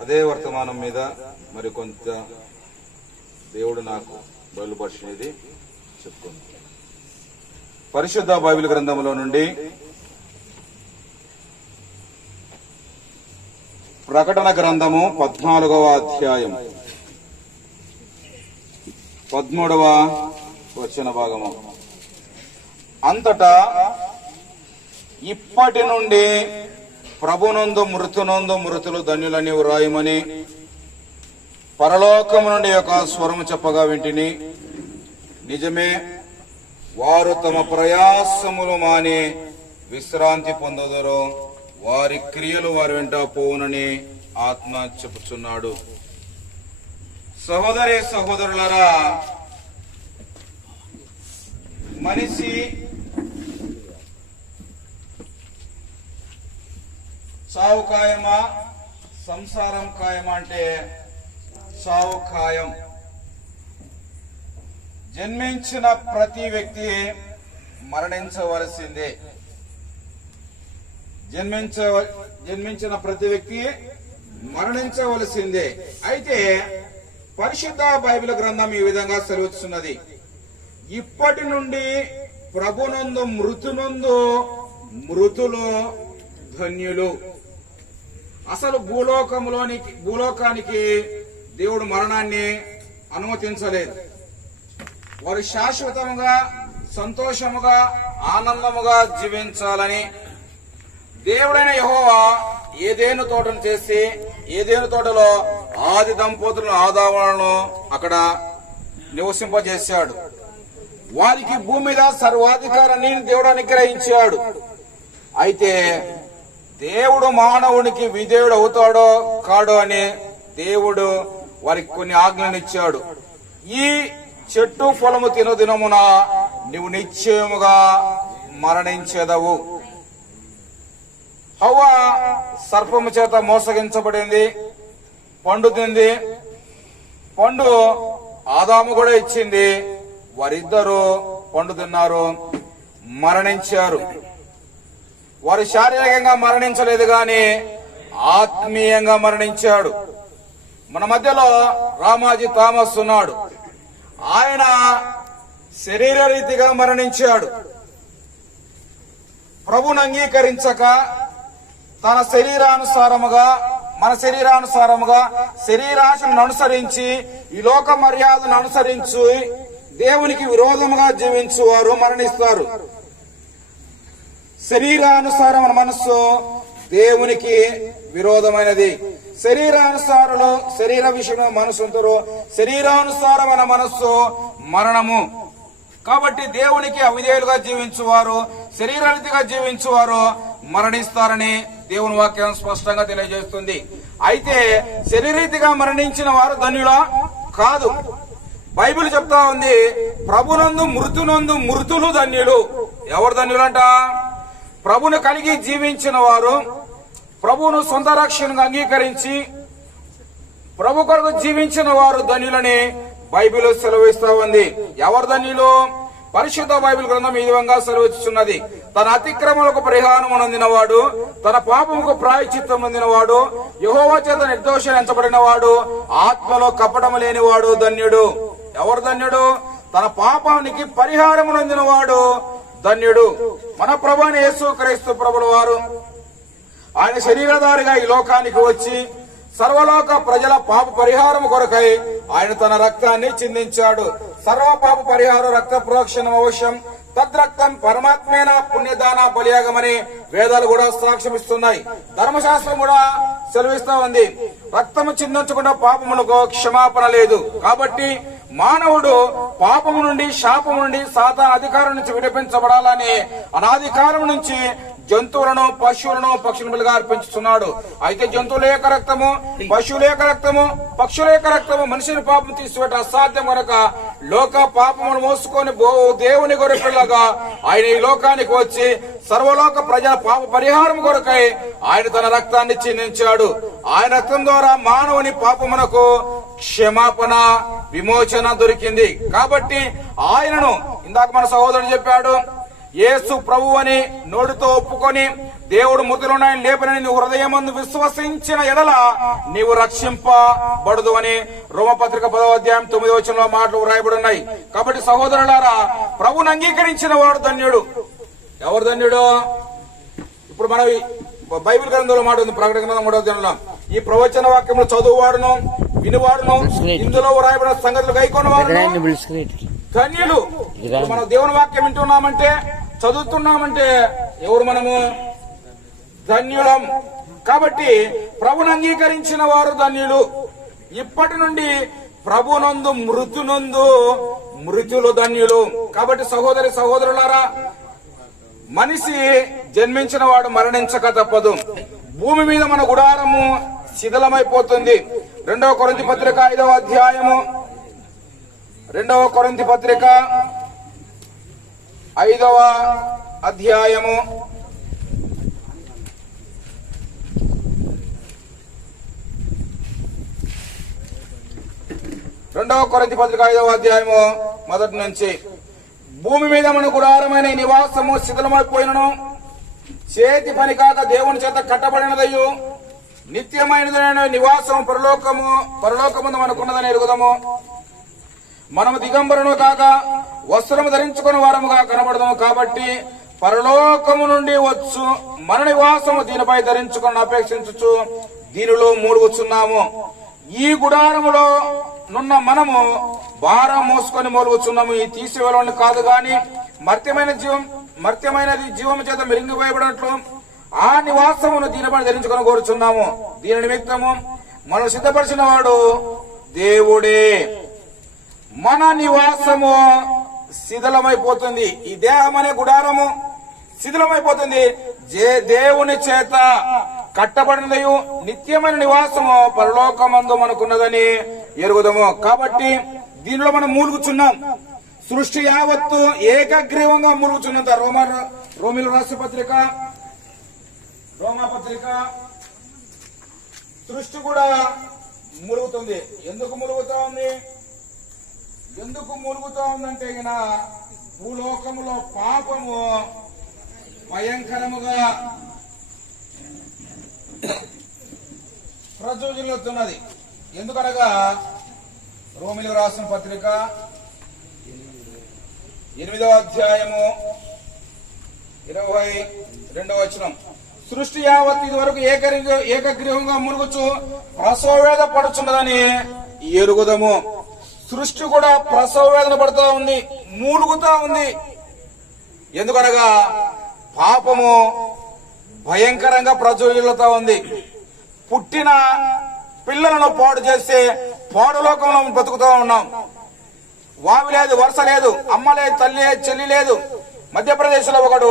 అదే వర్తమానం మీద మరి కొంత దేవుడు నాకు బయలుపరిచినది చెప్పుకుంది. పరిశుద్ధ బైబిల్ గ్రంథంలో నుండి ప్రకటన గ్రంథము 14వ అధ్యాయం 13వ వచన భాగము. అంతటా ఇప్పటి నుండి ప్రభునందు మృతులు ధన్యులని వ్రాయమని పరలోకము నుండి ఒక స్వరము చెప్పగా వింటిని. నిజమే, వారు తమ ప్రయాసములు మాని విశ్రాంతి పొందదురు, వారి క్రియలు వారి వెంట పోవునని ఆత్మ చెప్పుచున్నాడు. సహోదరి సహోదరులారా, మనిషి సావు ఖాయమా సంసారం ఖాయమా అంటే సావు ఖాయం. జన్మించిన ప్రతి వ్యక్తి మరణించవలసిందే. జన్మించిన ప్రతి వ్యక్తి మరణించవలసిందే. అయితే పరిశుద్ధ బైబిల్ గ్రంథం ఈ విధంగా సెలవుస్తున్నది, ఇప్పటి నుండి ప్రభునందు మృతులు ధన్యులు. అసలు భూలోకానికి దేవుడు మరణాన్ని అనుమతించలేదు. వారు శాశ్వతముగా సంతోషముగా ఆనందముగా జీవించాలని దేవుడైన యెహోవా ఏదేను తోటను చేసి ఏదేను తోటలో ఆది దంపతులను ఆదాములను అక్కడ నివసింపజేశాడు. వారికి భూమి మీద సర్వాధికారాన్ని దేవుడు అనుగ్రహించాడు. అయితే దేవుడు మానవునికి విధేయుడు అవుతాడో కాడో అని దేవుడు వారికి కొన్ని ఆజ్ఞలను ఇచ్చాడు. ఈ చెట్టు ఫలము తినదినమున నీవు నిశ్చయముగా మరణించెదవు. హవ్వ సర్పము చేత మోసగించబడింది, పండు తింది. పండు ఆదాము కూడా ఇచ్చింది. వారిద్దరూ పండు తిన్నారు, మరణించారు. వారు శారీరకంగా మరణించలేదు గాని ఆత్మీయంగా మరణించాడు. మన మధ్యలో రామాజీ థామస్ ఉన్నాడు. ఆయన శరీర రీతిగా మరణించాడు. ప్రభుని అంగీకరించక తన శరీరానుసారముగా మన శరీరానుసారముగా శరీరాశను అనుసరించి ఈ లోక మర్యాదను అనుసరించి దేవునికి విరోధముగా జీవించువారు మరణిస్తారు. శరీరానుసారమైన మనస్సు దేవునికి విరోధమైనది. శరీరానుసారులు శరీర విషయంలో మనసు ఉంటారు, శరీరానుసారమైన మనస్సు మరణము. కాబట్టి దేవునికి అవిధేయులుగా జీవించువారు, శరీరరీతిగా జీవించువారు మరణిస్తారని దేవుని వాక్యం స్పష్టంగా తెలియజేస్తుంది. అయితే శరీరీతిగా మరణించిన వారు ధన్యులా కాదు. బైబిల్ చెప్తా ఉంది, ప్రభునందు మృతులు ధన్యులు. ఎవరు ధన్యులంట? ప్రభును కలిగి జీవించిన వారు, ప్రభువును సొంత రక్షణగా అంగీకరించి ప్రభు కొరకు జీవించిన వారు ధన్యులని బైబిల్ సెలవిస్తా ఉంది. ఎవరు ధన్యులు? పరిశుద్ధ బైబిల్ గ్రంథం ఈ విధంగా సెలవిస్తున్నది, తన అతిక్రమలకు పరిహారం అందినవాడు, తన పాపముకు ప్రాయశ్చిత్తం అందినవాడు, యెహోవా చేత నిర్దోషం ఎంచబడిన వాడు, ఆత్మలో కపటము లేనివాడు ధన్యుడు. ఎవరు ధన్యుడు? తన పాపానికి పరిహారం అందినవాడు ధన్యుడు. మన ప్రభువైన యేసుక్రీస్తు ప్రభుల వారు ఆయన శరీరధారిగా ఈ లోకానికి వచ్చి సర్వలోక ప్రజల పాప పరిహారం కొరకై ఆయన తన రక్తాన్ని చిందించాడు. సర్వ పాప పరిహారం రక్త ప్రోక్షణం అవశ్యం, తద్రక్తం పరమాత్మేన పుణ్యదాన బలియాగమని వేదాలు కూడా సాక్ష్యమిస్తున్నాయి. ధర్మశాస్త్రం కూడా సెలవిస్తా ఉంది, రక్తము చిందించకుండా పాపమునకు క్షమాపణ లేదు. కాబట్టి మానవుడు పాపము నుండి శాపము నుండి సాతాను అధికారం నుంచి విడిపించబడాలని అనాధికారం నుంచి జంతువులను పశువులను పక్షులను అర్పించుతున్నాడు. అయితే జంతువుల యొక్క రక్తము, పశువుల యొక్క రక్తము, పక్షుల యొక్క రక్తము మనిషిని పాపం తీసివేట అసాధ్యం కనుక లోక పాపమును మోసుకొని దేవుని గొర్రెపిల్లగా ఆయన ఈ లోకానికి వచ్చి సర్వలోక ప్రజల పాప పరిహారం కొరకై ఆయన తన రక్తాన్ని చిందించాడు. ఆయన రక్తం ద్వారా మానవుని పాపమునకు క్షమాపణ విమోచన దొరికింది. కాబట్టి ఆయనను ఇందాక మన సహోదరుడు చెప్పాడు, యేసు ప్రభు అని నోటితో ఒప్పుకొని దేవుడు మృతులున్నాయని లేపనని నువ్వు హృదయమందు విశ్వసించిన ఎడల నీవు రక్షింపబడదు అని రోమపత్రిక 10వ అధ్యాయం 9వ వచనంలో మాటలు వ్రాయబడి ఉన్నాయి. కాబట్టి సహోదరులారా, ప్రభుని అంగీకరించిన వాడు ధన్యుడు. ఎవరు ధన్యుడు? ఇప్పుడు మనం బైబిల్ గ్రంథంలో మాట ఉంది, ప్రకటన గ్రంథం 3వ అధ్యాయంలో, ఈ ప్రవచన వాక్యములు చదువువాడును వినివాడును ఇందులో వ్రాయబడిన సంగతులు గైకొనవాడును ధన్యులు. మనం దేవుని వాక్యం వింటున్నామంటే, చదువుతున్నామంటే ఎవరు మనము? ధన్యులం. కాబట్టి ప్రభుని అంగీకరించిన వారు ధన్యులు. ఇప్పటి నుండి ప్రభునందు మృతులు ధన్యులు. కాబట్టి సహోదరి సహోదరులారా, మనిషి జన్మించిన వాడు మరణించక తప్పదు. భూమి మీద మన గుడారము శిథిలమైపోతుంది. 2వ కొరింథీ పత్రిక 5వ అధ్యాయము 2వ కొరింథీ పత్రిక 5వ అధ్యాయము 2వ కొరింథీ పత్రిక 5వ అధ్యాయము మొదటి నుంచి, భూమి మీద మన గుడారమైన నివాసము శిథిలమైపోయినను చేతి పని కాక దేవుని చేత కట్టబడినదయ్యు నిత్యమైనదైన నివాసం పరలోకముందు మనకున్నదని ఎరుగుదము. మనము దిగంబరును కాక వస్త్రము ధరించుకుని వారముగా కనబడదాము. కాబట్టి పరలోకము నుండి వచ్చు మన నివాసము దీనిపై ధరించుకుని అపేక్షించు దీనిలో మూలుగుచున్నాము. ఈ గుడారములో నున్న మనము భారం మోసుకొని మూలుగుచున్నాము. ఈ తీసివేలని కాదు గాని మర్త్యమైనది జీవము చేత మెరుగుపోయబడినట్లు ఆ నివాసమును దీనిపై ధరించుకొని కోరుచున్నాము. దీని నిమిత్తము మనం సిద్ధపరిచిన వాడు దేవుడే. మన నివాసము శిథిలమైపోతుంది. ఈ దేహం అనే గుడారము శిథిలమైపోతుంది. దేవుని చేత కట్టబడినదయు నిత్యమైన నివాసము పరలోకమందు మనకున్నదని ఎరుగుదము. కాబట్టి దీనిలో మనం మూలుగుచున్నాం. సృష్టి యావత్తు ఏకగ్రీవంగా మూలుగుచున్నంత రోమిల రాష్ట్ర పత్రిక రోమపత్రిక సృష్టి కూడా మూలుగుతుంది. ఎందుకు మూలుగుతా ఉందంటే భూలోకములో పాపము భయంకరముగా ప్రజ్వలిల్లుతున్నది. ఎందుకనగా రోమిలకు రాసిన పత్రిక 8వ అధ్యాయము 22వ వచనం, సృష్టి యావత్ ఇది వరకు ఏకగ్రీవంగా మురుగుచు ప్రసవవేద పడుచున్నదని ఎరుగుదము. సృష్టి కూడా ప్రసవవేదన పడుతూ ఉంది, మూలుగుతా ఉంది. ఎందుకనగా పాపము భయంకరంగా ప్రజ్వలిల్లుతా ఉంది. పుట్టిన పిల్లలను పాడు చేస్తే పాడులోకంలో బతుకుతూ ఉన్నాం. వావి లేదు, వరుస లేదు, అమ్మ లేదు, తల్లి లేదు, చెల్లి లేదు. మధ్యప్రదేశ్ లో ఒకడు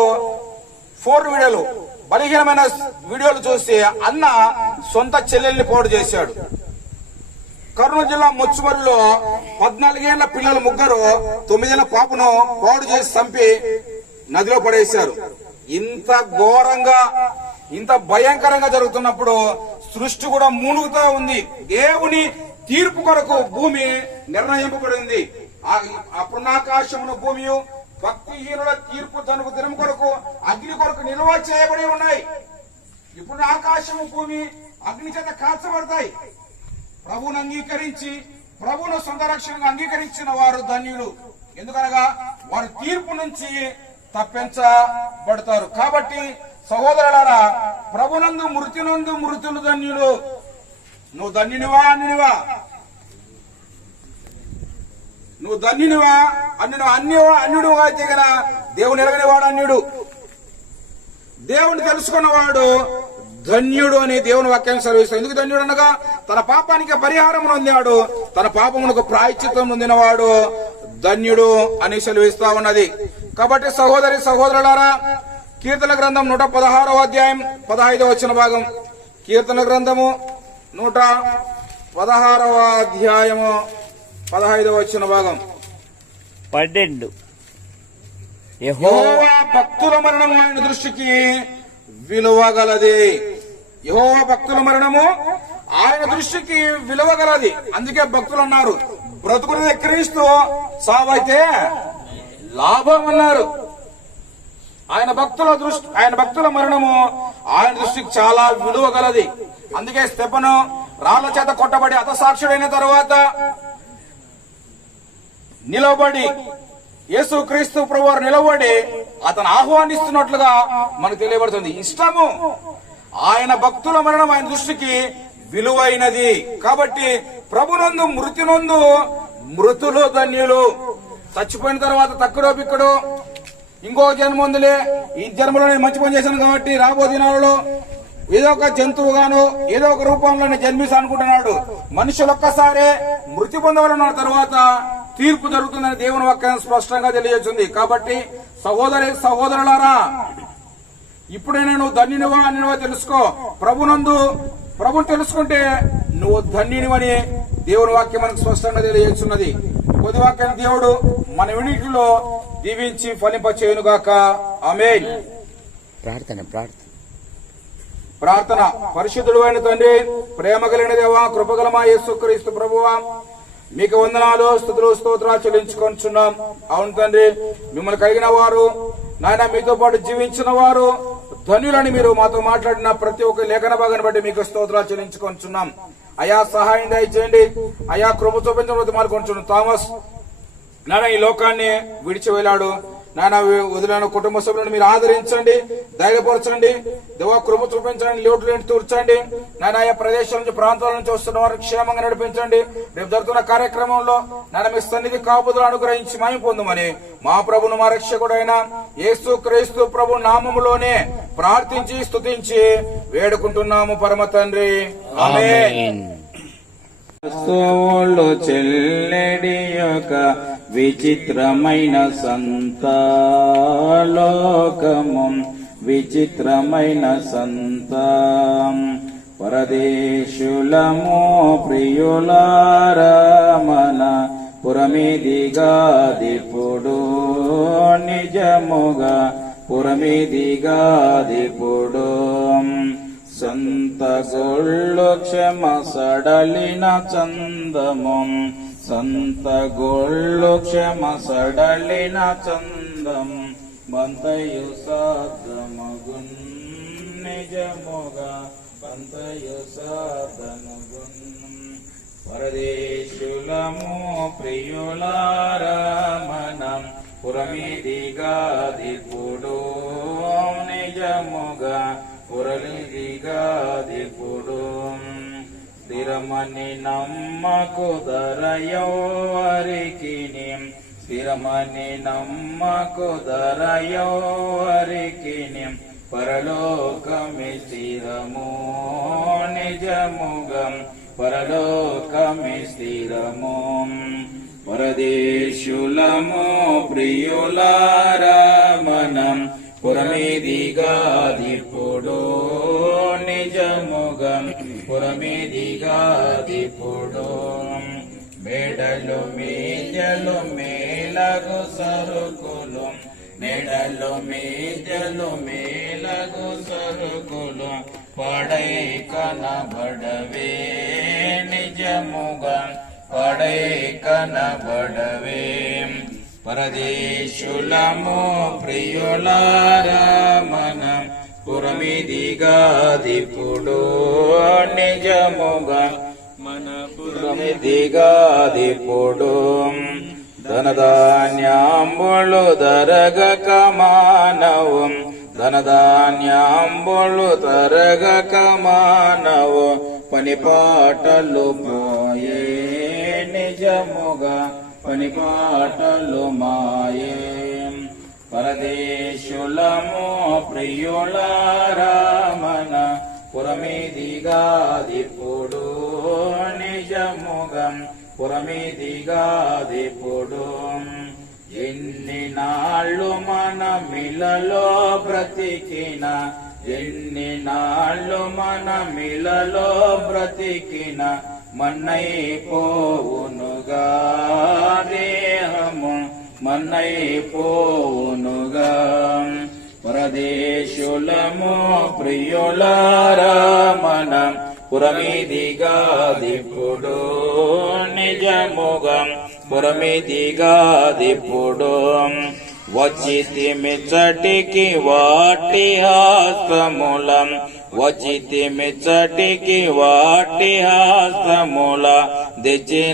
4 వీడియోలు బలహీనమైన వీడియోలు చూసి అన్న సొంత చెల్లెల్ని పాడు చేశాడు. కర్నూలు జిల్లా ముచ్చుమరిలో 14 ఏళ్ల పిల్లలు ముగ్గురు 9 ఏళ్ల పాపను పాడు చేసి చంపి నదిలో పడేశారు. ఇంత ఘోరంగా ఇంత భయంకరంగా జరుగుతున్నప్పుడు సృష్టి కూడా మూలుగుతా ఉంది. దేవుని తీర్పు కొరకు భూమి నిర్ణయింపబడింది. అప్పుడున్నాకాశమును భూమి భక్తిహీనుల తీర్పు తనకు దినం కొరకు అగ్ని కొరకు నిల్వ చేయబడి ఉన్నాయి. ఇప్పుడు ఆకాశము భూమి అగ్ని చేత కాల్చబడతాయి. ప్రభువును అంగీకరించి ప్రభువును సొంత రక్షణగా అంగీకరించిన వారు ధన్యులు. ఎందుకనగా వారి తీర్పు నుంచి తప్పించబడతారు. కాబట్టి సహోదరులారా, ప్రభునందు మృతులు ధన్యులు. నువ్వు ధన్యునివా అన్యునివా? నువ్వు ధన్యునివా అన్యుడుగా అయితే కదా దేవుని ఎరగని వాడు అన్యుడు. దేవుని తెలుసుకున్నవాడు ధన్యుడు అని దేవుని వాక్యాన్ని సెలవిస్తాడు. ఎందుకు ధన్యుడు అనగా తన పాపానికి పరిహారం పొందాడు, తన పాపమునకు ప్రాయశ్చిత్తం పొందినవాడు ధన్యుడు అని సెలవిస్తా ఉన్నది. కాబట్టి సహోదరి సహోదరులారా, కీర్తన గ్రంథం 116వ అధ్యాయం 15వ వచన భాగం. కీర్తన గ్రంథము 116వ అధ్యాయము 15వ వచన భాగం. 12 యెహోవా భక్తుల మరణము ఆయన దృష్టికి విలువగలది. యెహోవా భక్తుల మరణము ఆయన దృష్టికి విలువగలది. అందుకే భక్తులు అన్నారు, బ్రతుకునే క్రీస్తు, సావైతే లాభం అన్నారు. ఆయన భక్తుల మరణము ఆయన దృష్టికి చాలా విలువ గలది. అందుకే స్తెఫను రాళ్ల చేత కొట్టబడి హతసాక్షుడైన తరువాత నిలబడి యేసుక్రీస్తు ప్రభువారు నిలబడి అతను ఆహ్వానిస్తున్నట్లుగా మనకు తెలియబడుతుంది. ఇష్టము ఆయన భక్తుల మరణం ఆయన దృష్టికి విలువైనది. కాబట్టి ప్రభునందు మృతులు ధన్యులు. చచ్చిపోయిన తర్వాత తక్కువ బిక్కడు ఇంకో జన్మ ఉందిలే, ఈ జన్మలో నేను మంచి పని చేశాను కాబట్టి రాబో దినాలలో ఏదో ఒక జంతువుగాను ఏదో ఒక రూపంలో నేను జన్మిస్తా అనుకుంటున్నాడు. మనుషులు ఒక్కసారే మృతి పొందవలన్న తర్వాత తీర్పు జరుగుతుందని దేవుని వాక్యం స్పష్టంగా తెలియజేస్తుంది. కాబట్టి సహోదరులారా, ఇప్పుడైనా నువ్వు ధన్యునివా అనివా తెలుసుకో. ప్రభుని తెలుసుకుంటే నువ్వు ధన్యునివని దేవుని వాక్యం మనకు స్పష్టంగా తెలియజేస్తున్నది. కొద్ది వాక్యాన్ని దేవుడు మన వినికిలో దీవించి ఫలింపచేయునుగాక. ఆమేన్. ప్రార్థన. పరిశుద్ధుడు అయిన తండ్రి, ప్రేమ కలిగిన దేవా, కృపగల మా యేసుక్రీస్తు ప్రభువా, మీకు వందనాలు, స్తుతులు, స్తోత్రాలు చెల్లించుకొంచున్నాం. అవును తండ్రి, మిమ్మల్ని కలిగిన వారు నాయన, మీతో పాటు జీవించిన వారు ధన్యులని మీరు మాతో మాట్లాడిన ప్రతి ఒక్క లేఖన భాగాన్ని బట్టి మీకు స్తోత్రాలు చెల్లించుకొంచున్నాం. అయా సహాయం దయచేయండి. అయా కృప చూపించడం మారుకొంచున్నాం. థామస్ నాయన ఈ లోకాన్ని విడిచి వెళ్ళాడు. నాయన వదిలిన కుటుంబ సభ్యులను మీరు ఆదరించండి, ధైర్యపరచండి, దేవా కృప చూపించండి, లోట్లు తూర్చండి. నాయన ఆయా ప్రదేశాల నుంచి ప్రాంతాల నుంచి వస్తున్న వారిని క్షేమంగా నడిపించండి. రేపు జరుగుతున్న కార్యక్రమంలో నాయన మీ సన్నిధి కాపుదలు అనుగ్రహించి మహిమ పొందమని మా ప్రభును మా రక్షకుడైన యేసుక్రీస్తు ప్రభు నామములోనే ప్రార్థించి స్తుతించి వేడుకుంటున్నాము పరమ తండ్రి. ఆమేన్. సోళ్ళు చెల్లెడి యొక్క విచిత్రమైన సంతాలోకము, విచిత్రమైన సంతం పరదేశులము ప్రియులారమన పురమిదిగాదిపుడు నిజముగా పురమిదిగాదిపుడు సంతగొళ్ళు క్షమ సడలిన చందము, సంతగొళ్ళు క్షమ సడలిన చందం బంతయు సాధమగున్ నిజముగా బంతయు సాధమగున్ పరదేశులము ప్రియులారమనం పురమిదిగాదిపుడు నిజముగా పురమిదిగాదిపుడు స్థిరమని నమ్మకు ధరయోవరికి, స్థిరమని నమ్మకు ధరయోవరికి పరలోకమి స్థిరము నిజముగా పరలోకమి స్థిరము పరదేశులము ప్రియులారమనం పురమిదిగాదిపుడు నిజముగా పురమిదిగాదిపుడు మెడలు మీదలు మేలగు సరుకులు, మెడలు మీదలు మేలగు సరుకులు పడై కనబడవే నిజముగా పడై కనబడవే పరదేశులము ప్రియులారమన పురమిదిగాదిపుడు నిజముగా మన పురమిదిగాదిపుడు ధనధాన్యాంబులు ధరగక మానవు, ధనధాన్యాంబులు తరగక మానవు పనిపాటలు పోయే నిజముగా పనిపాటలు మాయే పరదేశులము ప్రియులారమన పురమిదిగాదిపుడు నిజముగా పురమిదిగాదిపుడు ఎన్ని నాళ్ళు మన మిలలో బ్రతికిన, ఎన్ని నాళ్ళు మన మిలలో బ్రతికిన మన్నైపోవునుగా దేహము మన్నైపోవునుగా పరదేశులము ప్రియులారమన పురమిదిగాదిపుడు నిజముగా పురమిదిగాదిపుడు వచ్చితిమిచ్చటికి వాటి హాసములం వచ్చితిమిచ్చటికి వాటి హాసముల తెచ్చినదేదియులేదు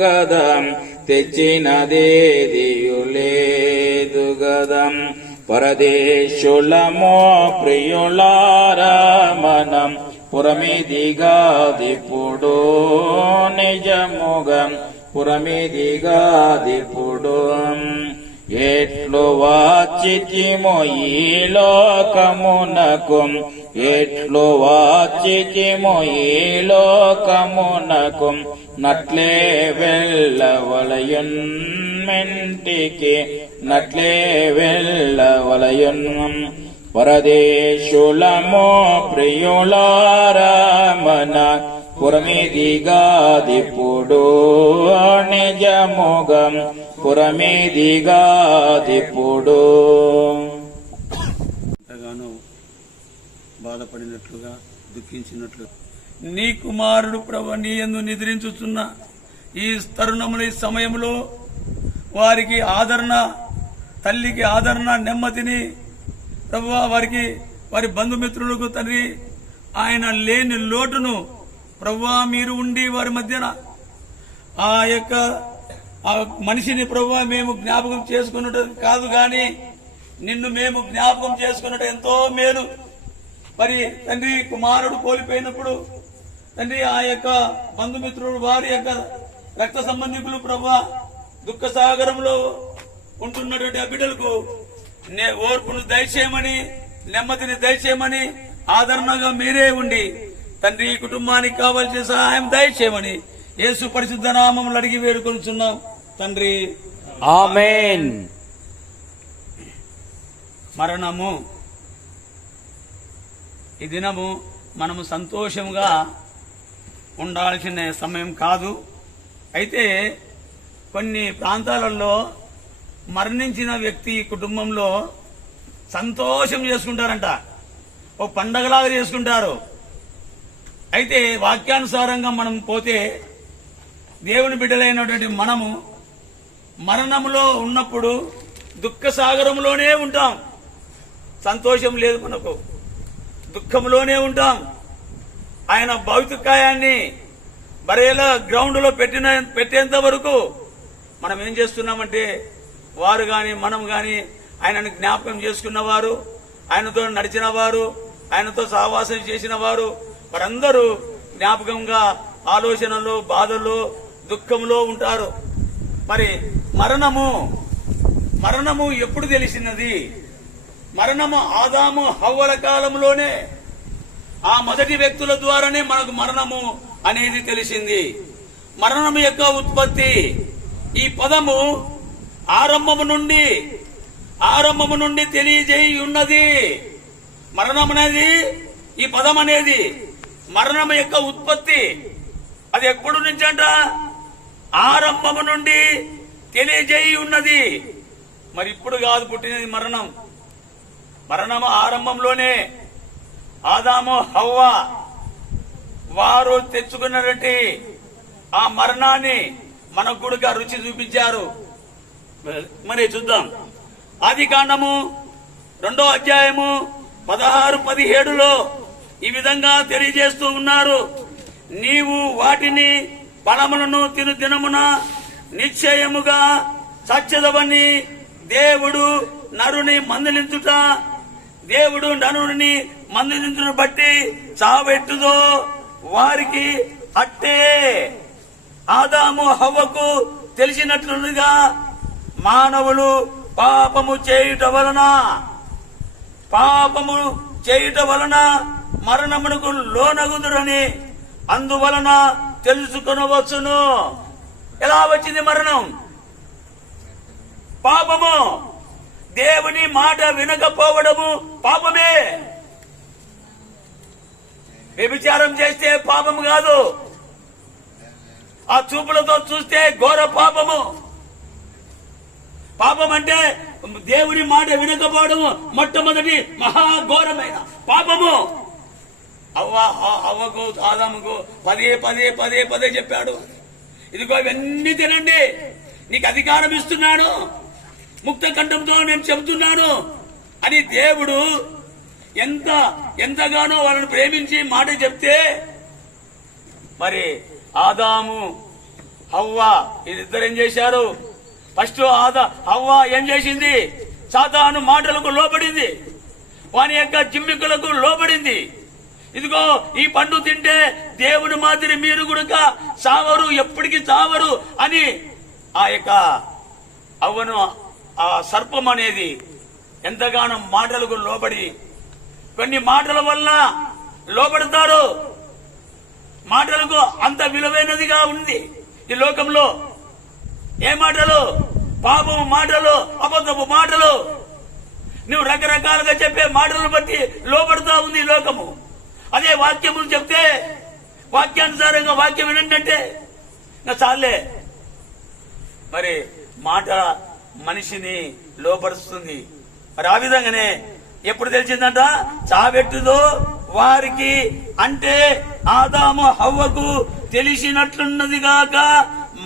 గదం తెచ్చినదేదియులేదు గదం పరదేశులమో ప్రియులారా మనం పురమిదిగాదిప్పుడు నిజముగం పురమిదిగాదిప్పుడు ఎట్లు వాచితిమో ఈ లోకమునకు ఎట్లు వాచితిమో ఈ లోకమునకు నట్లే వెళ్ళవలయున్ మెంటికి నట్లే వెళ్ళవలయున్ పరదేశులమో ప్రియులారా మన పురమిదిగాదిప్పుడు నిజముగం పురమిదిగాదిప్పుడు ఎంతగానో బాధపడినట్లుగా దుఃఖించినట్లు నీ కుమారుడు ప్రభు నీ యందు నిద్రించుచున్న ఈ తరుణముల ఈ సమయంలో వారికి ఆదరణ, తల్లికి ఆదరణ, నెమ్మదిని ప్రభువా వారికి వారి బంధుమిత్రులకు తండ్రి ఆయన లేని లోటును ప్రభువా మీరు ఉండి వారి మధ్యన ఆ యొక్క ఆ మనిషిని ప్రభువా మేము జ్ఞాపకం చేసుకున్నట్టు కాదు గాని నిన్ను మేము జ్ఞాపకం చేసుకున్నట్టు ఎంతో మేలు. మరి తండ్రి కుమారుడు కోల్పోయినప్పుడు తండ్రి ఆ యొక్క బంధుమిత్రుడు వారి యొక్క రక్త సంబంధికులు ప్రభువా దుఃఖ సాగరంలో ఉంటున్నటువంటి ఆ బిడ్డలకు ఓర్పును దయచేయమని, నెమ్మదిని దయచేయమని, ఆదరణగా మీరే ఉండి తండ్రి ఈ కుటుంబానికి కావాల్సిన సహాయం దయచేయమని యేసు పరిశుద్ధ నామములు అడిగి వేడుకొనుచున్నాం తండ్రి, ఆమేన్. మరణము ఈ దినము మనము సంతోషంగా ఉండాల్సిన సమయం కాదు. అయితే కొన్ని ప్రాంతాలలో మరణించిన వ్యక్తి కుటుంబంలో సంతోషం చేసుకుంటారంట, ఓ పండగలాగా చేసుకుంటారు. అయితే వాక్యానుసారంగా మనం పోతే దేవుని బిడ్డలైనటువంటి మనము మరణంలో ఉన్నప్పుడు దుఃఖ సాగరంలోనే ఉంటాం. సంతోషం లేదు మనకు, దుఃఖంలోనే ఉంటాం. ఆయన భౌతికాయాన్ని బరేలా గ్రౌండ్ లో పెట్టేంత వరకు మనం ఏం చేస్తున్నామంటే వారు గాని మనం గాని ఆయనను జ్ఞాపకం చేసుకున్నవారు, ఆయనతో నడిచిన వారు, ఆయనతో సహవాసం చేసిన వారు వారందరూ జ్ఞాపకంగా ఆలోచనలో, బాధల్లో, దుఃఖంలో ఉంటారు. మరి మరణము ఎప్పుడు తెలిసినది? మరణము ఆదాము హవ్వల కాలంలోనే, ఆ మొదటి వ్యక్తుల ద్వారానే మనకు మరణము అనేది తెలిసింది. మరణము యొక్క ఉత్పత్తి ఈ పదము ఆరంభము నుండి తెలియజేయి ఉన్నది. మరణం అనేది, ఈ పదం అనేది మరణం యొక్క ఉత్పత్తి. అది ఎప్పుడు నుంచి అంట? ఆరంభము నుండి తెలియజేయి ఉన్నది. మరి ఇప్పుడు కాదు పుట్టినది మరణం. మరణము ఆరంభంలోనే ఆదాము హవ్వ వారు తెచ్చుకున్నటువంటి ఆ మరణాన్ని మనకు కూడా రుచి చూపించారు. మరి చూద్దాం. ఆది కాండము 2వ అధ్యాయము 16-17లో ఈ విధంగా తెలియజేస్తూ ఉన్నారు. నీవు వాటిని ఫలములను తిను దినమున నిశ్చయముగా సత్యదవని దేవుడు నరుని మందలించుట, దేవుడు నరుని మందలించుట బట్టి చావెట్టుదో వారికి అట్టే ఆదాము హవ్వకు తెలిసినట్లుగా మానవులు పాపము చేయుట వలన మరణమునకు లోనగుదురని అందువలన తెలుసుకొనవచ్చును. ఎలా వచ్చింది మరణం? పాపము. దేవుని మాట వినకపోవడము పాపమే. వ్యభిచారం చేస్తే పాపము కాదు, ఆ చూపులతో చూస్తే ఘోర పాపము. పాపం అంటే దేవుని మాట వినకపోవడము మొట్టమొదటి మహాఘోరమైన పాపము. అవ్వకు ఆదాముకు పదే చెప్పాడు, ఇదిగో ఇవన్నీ తినండి, నీకు అధికారం ఇస్తున్నాను, ముక్త కంఠంతో నేను చెబుతున్నాను అని దేవుడు ఎంతగానో వాళ్ళని ప్రేమించి మాట చెప్తే, మరి ఆదాము హవ్వ వీరిద్దరు ఏం చేశారు? ఫస్ట్ హవ్వ ఏం చేసింది? సాతాను మాటలకు లోబడింది, వాని యొక్క జిమ్మికులకు లోబడింది. ఇదిగో ఈ పండు తింటే దేవుని మాదిరి మీరు కూడా సావరు, ఎప్పటికీ చావరు అని ఆ యొక్క అవ్వను ఆ సర్పం అనేది ఎంతగానో మాటలకు లోబడి, కొన్ని మాటల వల్ల లోబడతారు. మాటలకు అంత విలువైనదిగా ఉంది ఈ లోకంలో. ఏ మాటలు? పాపము మాటలు, అబద్ధపు మాటలు, నువ్వు రకరకాలుగా చెప్పే మాటలను బట్టి లోబడుతా ఉంది ఈ లోకము. అదే వాక్యములు చెప్తే, వాక్యానుసారంగా వాక్యం వినంటే నా చాలే. మరి మాట మనిషిని లోపరుస్తుంది. మరి ఆ విధంగానే ఎప్పుడు తెలిసిందంట? చావెట్టుదో వారికి, అంటే ఆదాము హవ్వకు తెలిసినట్లున్నది గాక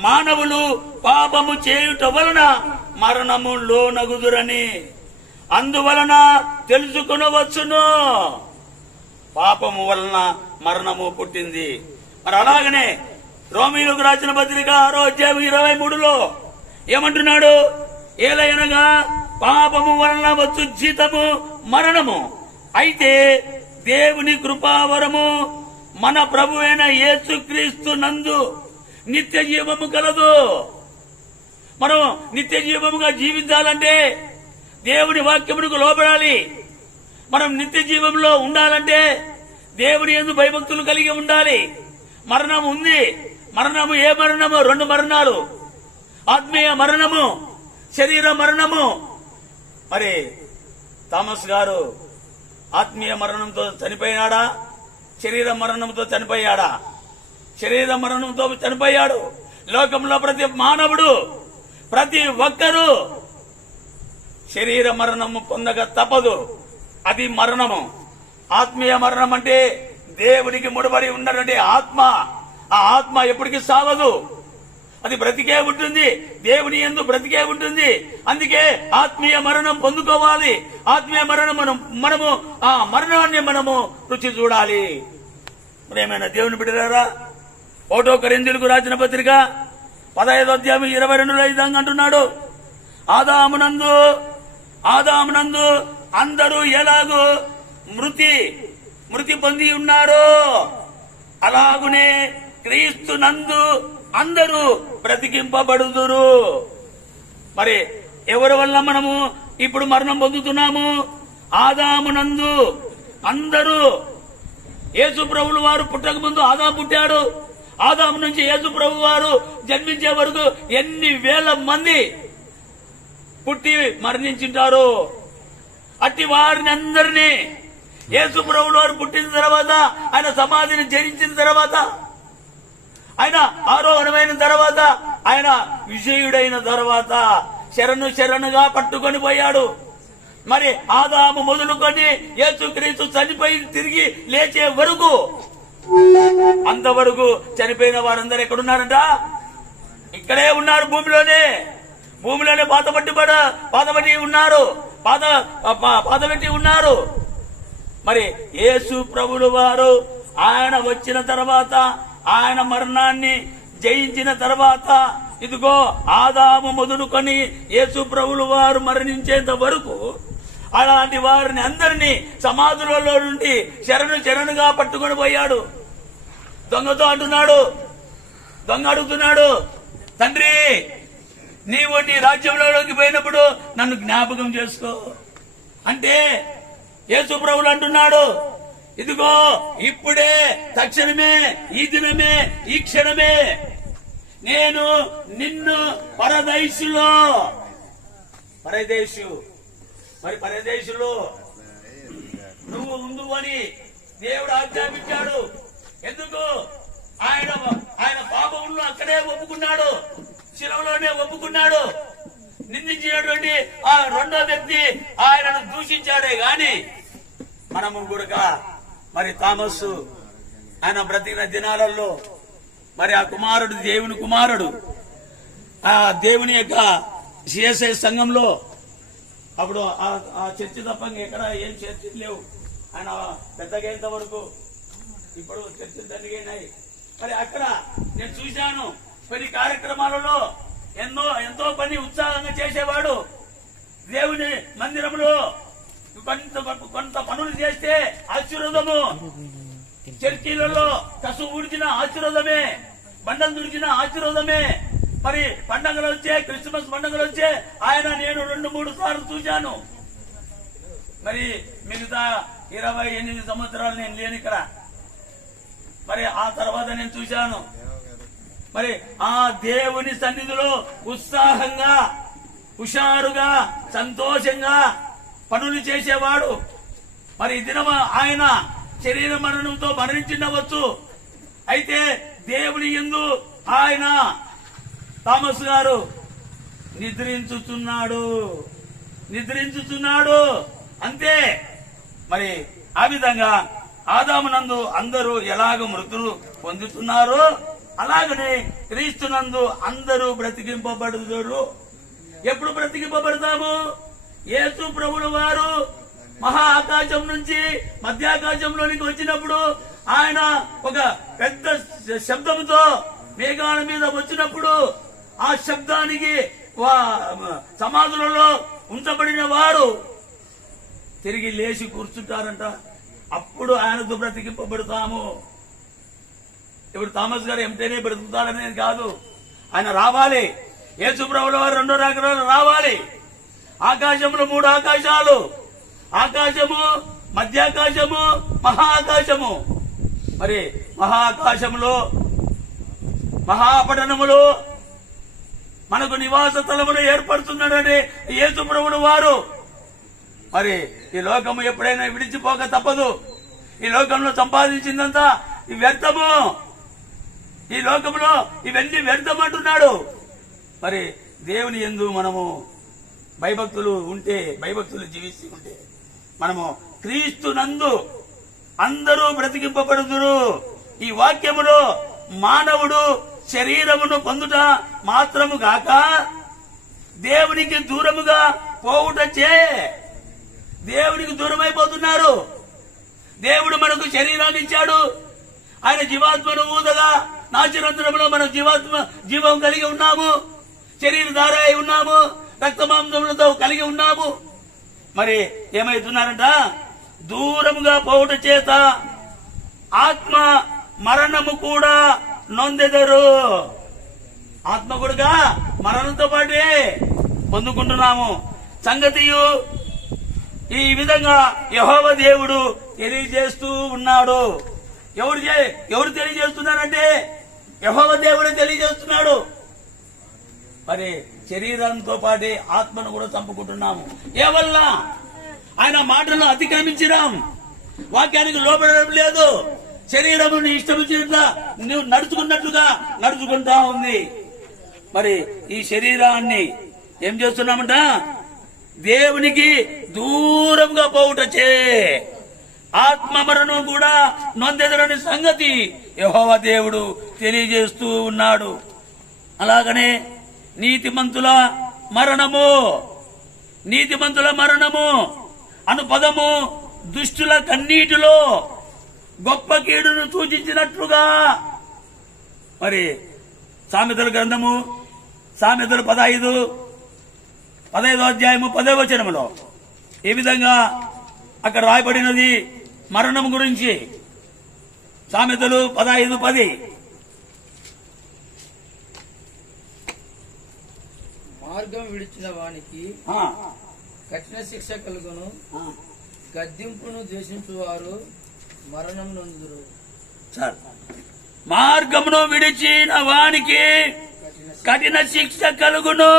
మానవులు పాపము చేయుట వలన మరణము లోనగుదురని, అందువలన తెలుసుకొనవచ్చును పాపము వలన మరణము పుట్టింది. మరి అలాగనే రోమీయులకు రాసిన పత్రిక 6వ అధ్యాయం 23లో ఏమంటున్నాడు? ఏలయనగా పాపము వలన వచ్చు జీతము మరణము, అయితే దేవుని కృపావరము మన ప్రభు అయిన యేసుక్రీస్తు నందు నిత్య జీవము కలదు. మనం నిత్య జీవముగా జీవించాలంటే దేవుని వాక్యమునకు లోబడాలి. మనం నిత్య జీవంలో ఉండాలంటే దేవుని యందు భయభక్తులు కలిగి ఉండాలి. మరణం ఉంది. మరణము ఏ మరణము? 2 మరణాలు, ఆత్మీయ మరణము, శరీర మరణము. మరి థామస్ గారు ఆత్మీయ మరణంతో చనిపోయాడా? శరీర మరణంతో చనిపోయాడా? శరీర మరణంతో చనిపోయాడు. లోకంలో ప్రతి మానవుడు, ప్రతి ఒక్కరూ శరీర మరణము పొందక తప్పదు. అది మరణము. ఆత్మీయ మరణం అంటే దేవుడికి ముడిపడి ఉన్నటువంటి ఆత్మ. ఆ ఆత్మ ఎప్పటికీ సావదు, అది బ్రతికే ఉంటుంది, దేవుని యందు బ్రతికే ఉంటుంది. అందుకే ఆత్మీయ మరణం పొందుకోవాలి. ఆత్మీయ మరణం మనము ఆ మరణాన్ని మనము రుచి చూడాలి. ఏమైనా దేవుని బిడ్డలారా, 1 కొరింథీయులకు రాసిన పత్రిక 15వ అధ్యాయం 22లో ఈ విధంగా అంటున్నాడు, ఆదామునందు అందరూ ఎలాగూ మృతి పొంది ఉన్నారు, అలాగునే క్రీస్తు నందు అందరూ బ్రతికింపబడుదురు. మరి ఎవరి వల్ల మనము ఇప్పుడు మరణం పొందుతున్నాము? ఆదామునందు అందరూ. యేసు ప్రభువు వారు పుట్టక ముందు ఆదాము పుట్టాడు. ఆదాము నుంచి యేసు ప్రభు వారు జన్మించే వరకు ఎన్ని వేల మంది పుట్టి మరణించుంటారు. అట్టి వారిని అందరినీ యేసు ప్రభువు వారు పుట్టిన తర్వాత, ఆయన సమాధిని జయించిన తర్వాత, ఆయన ఆరోహణమైన తర్వాత, ఆయన విజయుడైన తర్వాత శరణుగా పట్టుకొని పోయాడు. మరి ఆదాము మొదలుకొని యేసుక్రీస్తు చనిపోయి తిరిగి లేచే వరకు, అంతవరకు చనిపోయిన వారందరూ ఎక్కడున్నారంట? ఇక్కడే ఉన్నారు, భూమిలోనే పాతబెట్టి ఉన్నారు. మరి యేసు ప్రభువు వారు ఆయన వచ్చిన తర్వాత, ఆయన మరణాన్ని జయించిన తర్వాత, ఇదిగో ఆదాము మొదలుకొని యేసు ప్రభువు వారు మరణించేంత వరకు అలాంటి వారిని అందరినీ సమాధులలో నుండి శరణుగా పట్టుకొని పోయాడు. దొంగతో అంటున్నాడు, దొంగ అడుగుతున్నాడు, తండ్రి నీవు నీ రాజ్యంలోకి పోయినప్పుడు నన్ను జ్ఞాపకం చేసుకో అంటే, యేసు ప్రభువు అంటున్నాడు, ఇదిగో ఇప్పుడే, తక్షణమే, ఈ దినమే, ఈ క్షణమే నేను నిన్ను పరదేశులో నువ్వు ఉండు అని దేవుడు ఆజ్ఞాపించాడు. ఎందుకు? ఆయన పాపంలో అక్కడే ఒప్పుకున్నాడు, శిలవలోనే ఒప్పుకున్నాడు. నిందించినటువంటి ఆ 2వ వ్యక్తి ఆయనను దూషించాడే గాని మనము కూడా మరి థామస్ ఆయన బ్రతికిన దినాలలో మరి ఆ కుమారుడు దేవుని కుమారుడు, ఆ దేవుని యొక్క సిఎస్ఐ సంఘంలో అప్పుడు ఆ చర్చి తప్ప ఎక్కడ ఏం చర్చిలు లేవు. ఆయన పెద్దగైనంత వరకు ఇప్పుడు చర్చలు దండిగైనాయి. మరి అక్కడ నేను చూశాను కొన్ని కార్యక్రమాలలో ఎంతో పని ఉత్సాహంగా చేసేవాడు. దేవుని మందిరంలో కొంత పనులు చేస్తే ఆశీర్వాదము, చర్చిలలో కసు ఊడ్చిన ఆశీర్వాదమే, బండలు దుడిచిన ఆశీర్వాదమే. మరి పండగలు వచ్చే, క్రిస్మస్ పండుగలు వచ్చే నేను 2-3 సార్లు చూశాను. మరి మిగతా 28 సంవత్సరాలు నేను లేను ఇక్కడ. మరి ఆ తర్వాత నేను చూశాను. మరి ఆ దేవుని సన్నిధిలో ఉత్సాహంగా, హుషారుగా, సంతోషంగా పనులు చేసేవాడు. మరి ఈ దినం ఆయన శరీర మరణంతో మరణించినవచ్చు. అయితే దేవుని యందు ఆయన థామస్ గారు నిద్రించుచున్నాడు అంతే. మరి ఆ విధంగా ఆదామునందు అందరూ ఎలాగ మృతులు పొందుతున్నారో అలాగనే క్రీస్తునందు అందరూ బ్రతికింపబడుతారు. ఎప్పుడు బ్రతికింపబడతాము? యేసు ప్రభువు వారు మహా ఆకాశం నుంచి మధ్యాకాశంలోనికి వచ్చినప్పుడు ఆయన ఒక పెద్ద శబ్దంతో మేఘాల మీద వచ్చినప్పుడు ఆ శబ్దానికి సమాధులలో ఉంచబడిన వారు తిరిగి లేచి కూర్చుంటారంట. అప్పుడు ఆయనతో బ్రతికింపబడతాము. ఇప్పుడు థామస్ గారు ఎంటనే బ్రతుకుతాడనేది కాదు, ఆయన రావాలి. యేసు ప్రభువుల వారు 2వ రాకడలో రావాలి. ఆకాశంలో 3 ఆకాశాలు, ఆకాశము, మధ్యాకాశము, మహాకాశము. మరి మహాకాశములో, మహాపట్టణములో మనకు నివాస స్థలములు ఏర్పడుతున్నాడని యేసు ప్రభువు వారు. మరి ఈ లోకము ఎప్పుడైనా విడిచిపోక తప్పదు. ఈ లోకంలో సంపాదించిందంతా వ్యర్థము, ఈ లోకంలో ఇవన్నీ వ్యర్థమంటున్నాడు. మరి దేవుని యందు మనము భయభక్తులు జీవిస్తూ ఉంటే మనము క్రీస్తు నందు అందరూ బ్రతికింపబడుదురు. ఈ వాక్యములో మానవుడు శరీరమును పొందుట మాత్రము గాక దేవునికి దూరముగా పోవుటచే దేవునికి దూరమైపోతున్నారు. దేవుడు మనకు శరీరాన్ని ఇచ్చాడు. ఆయన జీవాత్మను ఊదగా నాచిరంధ్రములో మనం జీవం కలిగి ఉన్నాము, శరీరధార అయి ఉన్నాము, రక్తమాంసములతో కలిగి ఉన్నాము. మరి ఏమైతున్నారంట? దూరముగా పోవుట చేత ఆత్మ మరణము కూడా నొందెదరు. ఆత్మ కూడా మరణంతో పాటే పొందుకుంటున్నాము. సంగతియు ఈ విధంగా యెహోవా దేవుడు తెలియజేస్తూ ఉన్నాడు. ఎవరు తెలియజేస్తున్నారంటే యెహోవా దేవుడు తెలియజేస్తున్నాడు. మరి శరీరంతో పాటే ఆత్మను కూడా చంపుకుంటున్నాము. ఏ వల్ల? ఆయన మాటలను అతిక్రమించినాం, వాక్యానికి లోబడడం లేదు. శరీరము నీ ఇష్టం వచ్చినట్లా నువ్వు నడుచుకున్నట్లుగా నడుచుకుంటా ఉంది. మరి ఈ శరీరాన్ని ఏం చేస్తున్నామంట? దేవునికి దూరంగా పోవుటచే ఆత్మ మరణం కూడా నొందెదరని సంగతి యెహోవా దేవుడు తెలియజేస్తూ ఉన్నాడు. అలాగనే నీతిమంతుల మరణము అను పదము దుష్టుల కన్నీటిలో గొప్ప కీడును సూచించినట్లుగా. మరి సామెతల గ్రంథము, సామెతలు 15వ అధ్యాయము 10వ వచనములో ఏ విధంగా అక్కడ రాయబడినది మరణం గురించి. సామెతలు 15:10. మార్గం విడిచిన వానికి కఠిన శిక్ష కలుగును, గద్దింపును ద్వేషించువారు మరణం నొందురు. మార్గమును విడిచిన వానికి కఠిన శిక్ష కలుగును,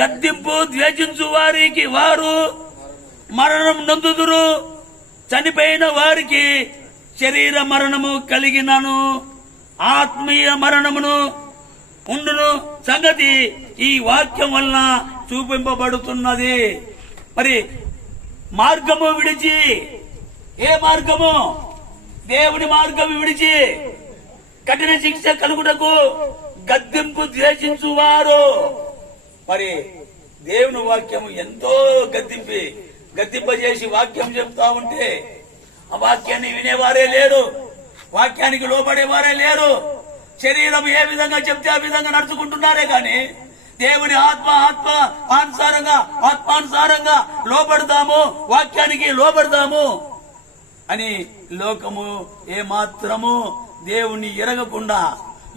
గద్దింపు ద్వేషించు వారికి వారు మరణం నొందుదురు. చనిపోయిన వారికి శరీర మరణము కలిగినను ఆత్మీయ మరణమును ఉండును సంగతి ఈ వాక్యం వలన చూపింపబడుతున్నది. మరి మార్గము విడిచి, ఏ మార్గము? దేవుని మార్గము విడిచి కఠిన శిక్ష కలుగుటకు గద్దింపు ద్వేషించువారు. మరి దేవుని వాక్యం ఎంతో గద్దింపజేసి వాక్యం చెప్తా ఉంటే ఆ వాక్యాన్ని వినేవారే లేరు, వాక్యానికి లోబడేవారే లేరు. శరీరం ఏ విధంగా చెప్తే ఆ విధంగా నడుచుకుంటున్నారే గాని దేవుని ఆత్మానుసారంగా లోబడదాము, వాక్యానికి లోబడదాము అని లోకము ఏమాత్రము దేవుణ్ణి ఎరగకుండా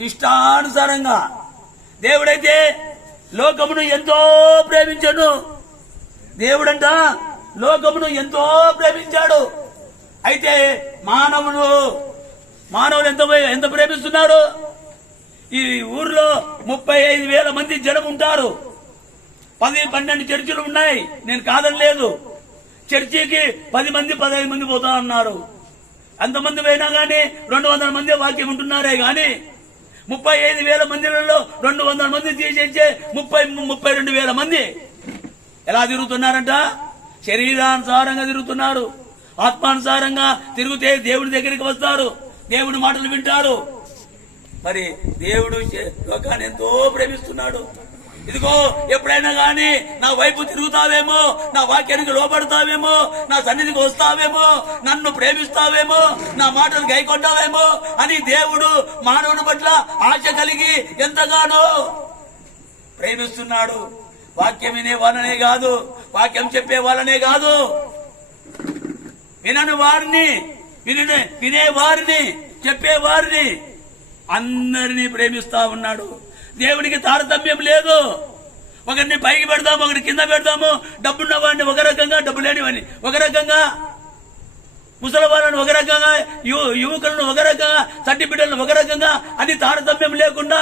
ఇష్టానుసారంగా, దేవుడైతే లోకమును ఎంతో ప్రేమించను, దేవుడంట లోకమును ఎంతో ప్రేమించాడు. అయితే మానవులు ఎంత ప్రేమిస్తున్నారు? ఈ ఊర్లో 35,000 మంది జనం ఉంటారు, 10-12 చర్చిలు ఉన్నాయి, నేను కాదనలేదు. చర్చికి 10 మంది 15 మంది పోతా ఉన్నారు. అంతమంది పోయినా గానీ 200 మంది వాక్యం ఉంటున్నారే గాని 35,000 మందిలలో 200 మంది తీసేసే 32,000 మంది ఎలా తిరుగుతున్నారంట? శరీరానుసారంగా తిరుగుతున్నారు. ఆత్మానుసారంగా తిరిగితే దేవుడి దగ్గరికి వస్తారు, దేవుడి మాటలు వింటారు. మరి దేవుడు లోకాన్ని ఎంతో ప్రేమిస్తున్నాడు. ఇదిగో ఎప్పుడైనా గాని నా వైపు తిరుగుతావేమో, నా వాక్యానికి లోపడతావేమో, నా సన్నిధికి వస్తావేమో, నన్ను ప్రేమిస్తావేమో, నా మాటలు గైకొంటావేమో అని దేవుడు మానవుని పట్ల ఆశ కలిగి ఎంతగానో ప్రేమిస్తున్నాడు. వాక్యం వినే వాళ్ళనే కాదు, వాక్యం చెప్పే వాళ్ళనే కాదు, వినే వారిని చెప్పే వారిని అందరినీ ప్రేమిస్తా ఉన్నాడు. దేవుడికి తారతమ్యం లేదు. ఒకరిని పైకి పెడతాము, ఒకరిని కింద పెడతాము. డబ్బున్న వాడిని ఒక రకంగా, డబ్బు లేని వాడిని ఒక రకంగా, ముసలి వాళ్ళని ఒక రకంగా, యువకులను ఒక రకంగా, చట్టి బిడ్డలను ఒక రకంగా అని తారతమ్యం లేకుండా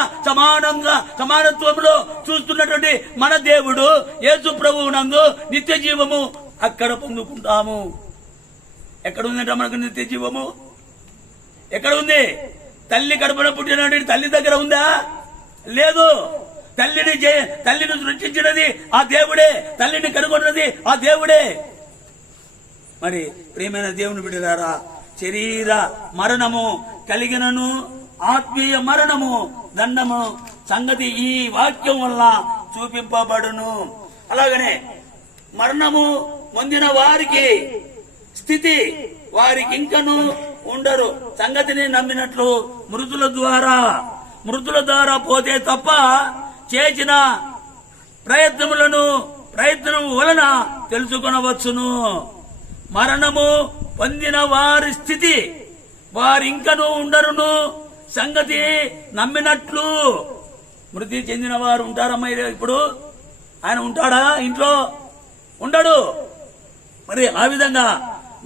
సమానత్వంలో చూస్తున్నటువంటి మన దేవుడు యేసు ప్రభువు నందు నిత్య జీవము అక్కడ పొందుకుంటాము. ఎక్కడ ఉందంట మనకు నిత్య జీవము? ఎక్కడ ఉంది? తల్లి కడుపున పుట్టినటువంటి తల్లి దగ్గర ఉందా? లేదు. తల్లిని సృష్టించినది ఆ దేవుడే, తల్లిని కనుగొన్నది ఆ దేవుడే. మరి ప్రియమైన దేవుని బిడ్డలారా, శరీర మరణము కలిగినను ఆత్మీయ మరణము దండము సంగతి ఈ వాక్యం వల్ల చూపింపబడును. అలాగనే మరణము పొందిన వారికి స్థితి వారికి ఇంకను ఉండరు. సంగతిని నమ్మినట్లు మృతుల ద్వారా పోతే తప్ప చేసిన ప్రయత్నం వలన తెలుసుకొనవచ్చును. మరణము పొందిన వారి స్థితి వారింకను ఉండరును. సంగతి నమ్మినట్లు. మృతి చెందిన వారు ఉంటారమ్మా ఇప్పుడు? ఆయన ఉంటాడా ఇంట్లో? ఉండడు. మరి ఆ విధంగా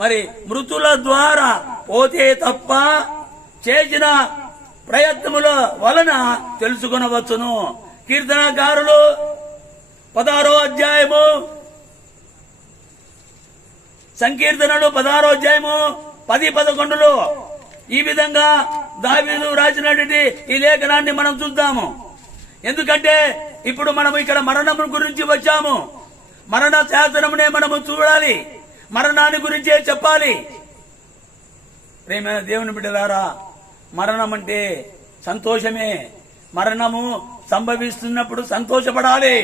మరి మృతుల ద్వారా పోతే తప్ప చేసిన ప్రయత్నముల వలన తెలుసుకొనవచ్చును. కీర్తనకారులు 16వ అధ్యాయము, సంకీర్తనలు 16వ అధ్యాయము 10-11 ఈ విధంగా దావీదు రాసినటువంటి ఈ లేఖనాన్ని మనం చూద్దాము. ఎందుకంటే ఇప్పుడు మనము ఇక్కడ మరణం గురించి వచ్చాము. మరణ శాసనమునే మనము చూడాలి, మరణాన్ని గురించే చెప్పాలి. ప్రేమైన దేవుని బిడ్డలారా, మరణం అంటే సంతోషమే. మరణము సంభవిస్తున్నప్పుడు సంతోషపడాలి.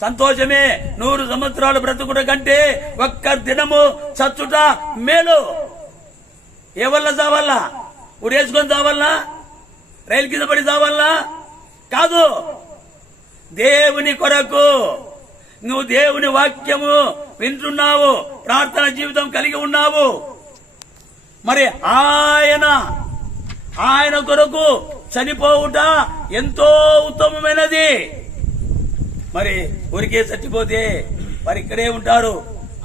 సంతోషమే. 100 సంవత్సరాలు బ్రతుకుట కంటే ఒక్క దినము చచ్చుట మేలు. ఏ వల్ల చావాలా? ఉరేసుకొని చావాలా? రైలు కింద పడి చావాలా? కాదు. దేవుని కొరకు నువ్వు దేవుని వాక్యము వింటున్నావు, ప్రార్థన జీవితం కలిగి ఉన్నావు. మరి ఆయన కొరకు చనిపోవుట ఎంతో ఉత్తమమైనది. మరి ఊరికే చచ్చిపోతే వారు ఇక్కడే ఉంటారు.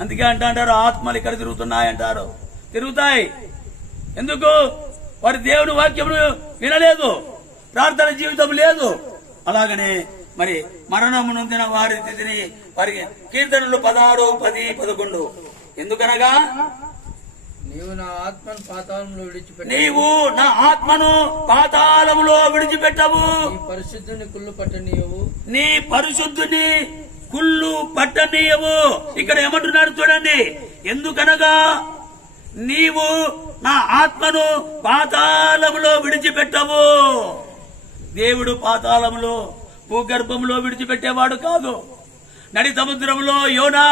అందుకే అంటారు ఆత్మలు ఇక్కడ తిరుగుతున్నాయంటారు. తిరుగుతాయి. ఎందుకు? వారి దేవుని వాక్యమును వినలేదు, ప్రార్థన జీవితం లేదు. అలాగనే మరి మరణము నొందిన వారి స్థితిని వారి కీర్తనలు 16, 10, 11 ఎందుకనగా నీవు నా ఆత్మను పాతాళంలో విడిచిపెట్టు, నీవు నా ఆత్మను పాతాళములో విడిచిపెట్టవు, నీ పరిశుద్ధుని కుళ్ళు పట్టనీయవు, నీ పరిశుద్ధుని కుళ్ళు పట్టనీయవు. ఇక్కడ ఏమంటున్నాడు చూడండి. ఎందుకనగా నీవు నా ఆత్మను పాతాళములో విడిచిపెట్టవు. దేవుడు పాతాళంలో భూగర్భంలో విడిచిపెట్టేవాడు కాదు. నడి సముద్రంలో యోనా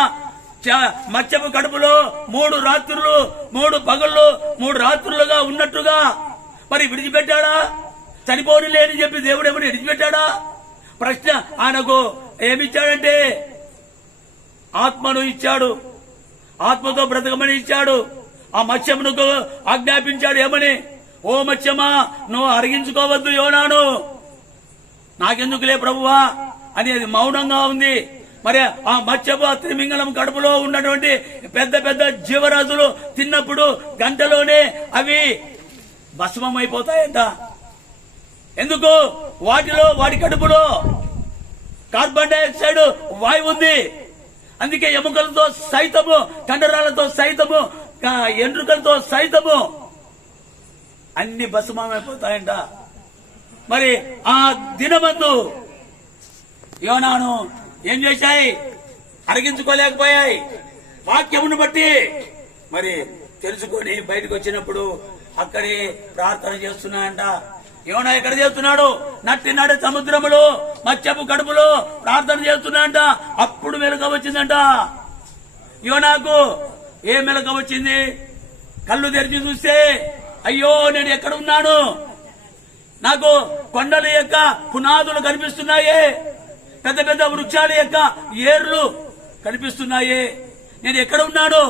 మత్స్యపు కడుపులో 3 రాత్రులు 3 పగళ్ళు 3 రాత్రులుగా ఉన్నట్టుగా మరి విడిచిపెట్టాడా? చనిపోని లేని చెప్పి దేవుడు ఏమని విడిచిపెట్టాడా? ప్రశ్న ఆయనకు ఏమిచ్చాడంటే ఆత్మను ఇచ్చాడు, ఆత్మతో బ్రతకమని ఇచ్చాడు. ఆ మత్స్యమునకు ఆజ్ఞాపించాడు ఏమని, ఓ మత్స్యమా నువ్వు అరిగించుకోవద్దు యోనాను, నాకెందుకులే ప్రభువా అని అది మౌనంగా ఉంది. మరి ఆ మత్స్యపు త్రిమింగళం కడుపులో ఉన్నటువంటి పెద్ద పెద్ద జీవరాశులు తిన్నప్పుడు గంటలోనే అవి భస్మం అయిపోతాయంట. ఎందుకు? వాటి కడుపులో కార్బన్ డైఆక్సైడ్ వాయువు ఉంది. అందుకే ఎముకలతో సైతము, కండరాలతో సైతము, ఎండ్రుకలతో సైతము అన్ని భస్మమైపోతాయంట. మరి ఆ దినమందు యోనాను ఏం చేశాయి? అరిగించుకోలేకపోయాయి. వాక్యమును బట్టి మరి తెలుసుకొని బయటకు వచ్చినప్పుడు అక్కడే ప్రార్థన చేస్తున్నాయంట. యోనా ఎక్కడ చేస్తున్నాడు? నడి సముద్రములో మత్స్యపు కడుపులో ప్రార్థన చేస్తున్నాడంట. అప్పుడు మెలక వచ్చిందంట యోనాకు. ఏ మెలక వచ్చింది? కళ్ళు తెరిచి చూస్తే అయ్యో నేను ఎక్కడ ఉన్నాను? నాకు కొండల యొక్క పునాదులు కనిపిస్తున్నాయే, పెద్ద పెద్ద వృక్షాల యొక్క ఏర్లు కనిపిస్తున్నాయి. నేను ఎక్కడ ఉన్నాను?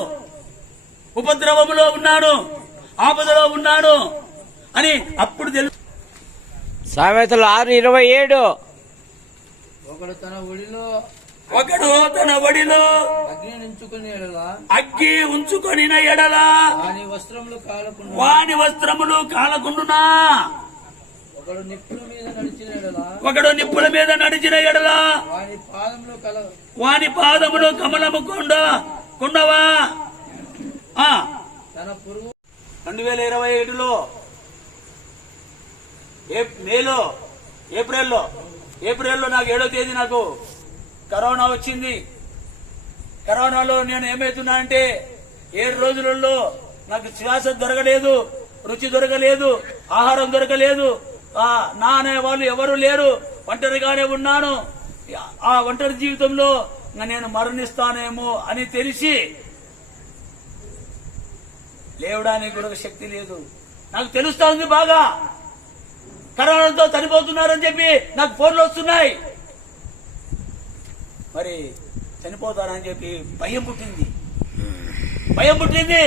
ఉపద్రవములో ఉన్నాను, ఆపదలో ఉన్నాను అని అప్పుడు తెలుసు. సామెతలు 6:27. ఒకడు తన ఒడిలో అగ్ని ఉంచుకొని ఎడల వాని వస్త్రములు కాలకుండునా. ఒకడు నిప్పుల మీద నడిచిన ఎడల వాని పాదములు కమలము కొండవా. 2027లో ఏప్రిల్లో నాకు 7వ తేదీ నాకు కరోనా వచ్చింది. కరోనాలో నేను ఏమైతున్నా అంటే 7 రోజులలో నాకు శ్వాస దొరకలేదు, రుచి దొరకలేదు, ఆహారం దొరకలేదు. నా అనే వాళ్ళు ఎవరు లేరు, ఒంటరిగానే ఉన్నాను. ఆ ఒంటరి జీవితంలో నేను మరణిస్తానేమో అని తెలిసి లేవడానికి కూడా శక్తి లేదు. నాకు తెలుస్తా ఉంది బాగా, కరోనాతో చనిపోతున్నారని చెప్పి నాకు ఫోన్లు వస్తున్నాయి. మరి చనిపోతారని చెప్పి భయం పుట్టింది.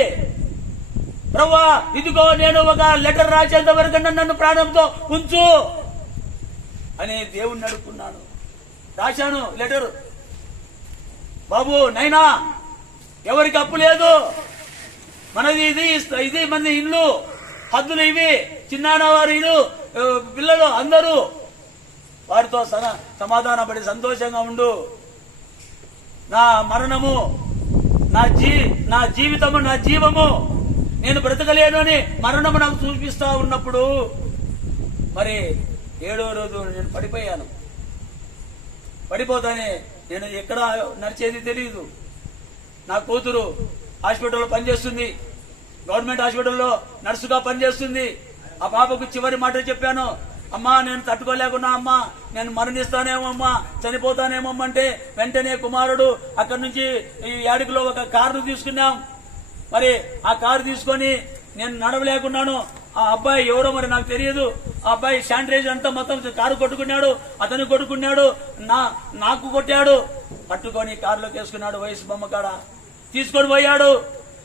ప్రభువా ఇదిగో నేను ఒక లెటర్ రాసేంత వరకు నన్ను ప్రాణంతో ఉంచు అని దేవుణ్ణి అడుక్కున్నాను. రాశాను లెటర్. బాబు నైనా ఎవరికి అప్పు లేదు, మనది ఇది మంది ఇల్లు, హద్దులు ఇవి, చిన్నాన్న వారి ఇల్లు, పిల్లలు అందరూ వారితో సమాధాన పడి సంతోషంగా ఉండు. నా మరణము, నా జీవితము, నా జీవము నేను బ్రతకలేను అని మరణము నాకు చూపిస్తా ఉన్నప్పుడు మరి 7వ రోజు నేను పడిపోయాను. పడిపోతానే నేను ఎక్కడ నడిచేది తెలియదు. నా కూతురు హాస్పిటల్లో పనిచేస్తుంది, గవర్నమెంట్ హాస్పిటల్లో నర్సుగా పనిచేస్తుంది. ఆ పాపకు చివరి మాట చెప్పాను, అమ్మా నేను తట్టుకోలేకున్నా అమ్మా, నేను మరణిస్తానేమో అమ్మా, చనిపోతానేమో అంటే వెంటనే కుమారుడు అక్కడి నుంచి ఈ యాడికిలో ఒక కారును తీసుకున్నాం. మరి ఆ కారు తీసుకొని నేను నడవలేకున్నాను. ఆ అబ్బాయి ఎవరో మరి నాకు తెలియదు. ఆ అబ్బాయి శానిటైజర్ అంతా మొత్తం కారు కొట్టుకున్నాడు, అతను కొట్టుకున్నాడు, నాకు కొట్టాడు. పట్టుకొని కారులోకి వేసుకున్నాడు. వయసు బొమ్మ కాడ తీసుకొని పోయాడు.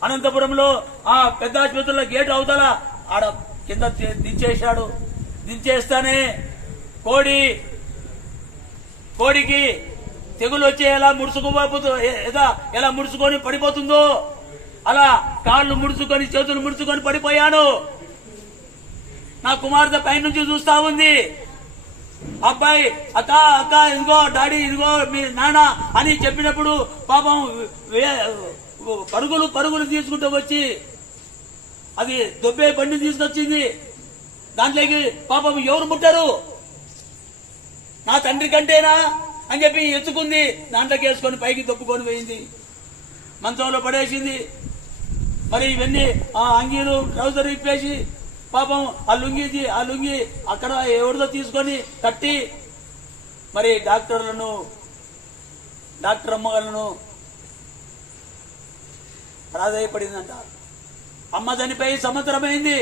అనంతపురంలో ఆ పెద్ద ఆసుపత్రిలో గేట్ అవతల ఆడ కింద దించేశాడు. దించేస్తానే కోడికి తెగులు వచ్చి ఎలా ముడుచుకొని పడిపోతుందో అలా కాళ్ళు ముడుచుకొని చేతులు ముడుచుకొని పడిపోయాను. నా కుమార్తె పైనుంచి చూస్తా ఉంది. అబ్బాయి అక్క ఇదిగో డాడీ, ఇదిగో మీ నాన్న అని చెప్పినప్పుడు పాపం పరుగులు తీసుకుంటూ వచ్చి అది దొబ్బే బండి తీసుకొచ్చింది. దాంట్లోకి పాపం ఎవరు ముట్టారు, నా తండ్రి కంటేనా అని చెప్పి ఎత్తుకుంది. దాంట్లోకి వేసుకొని పైకి దొప్పుకొని పోయింది, మంచంలో పడేసింది. మరి ఇవన్నీ ఆ అంగీలు ట్రౌజర్ ఇప్పేసి పాపం ఆ లుంగి అక్కడ ఎవరిదో తీసుకొని కట్టి మరి డాక్టర్ అమ్మగారులను ప్రాధాయపడిందంట. అమ్మ చనిపోయి సంవత్సరమైంది,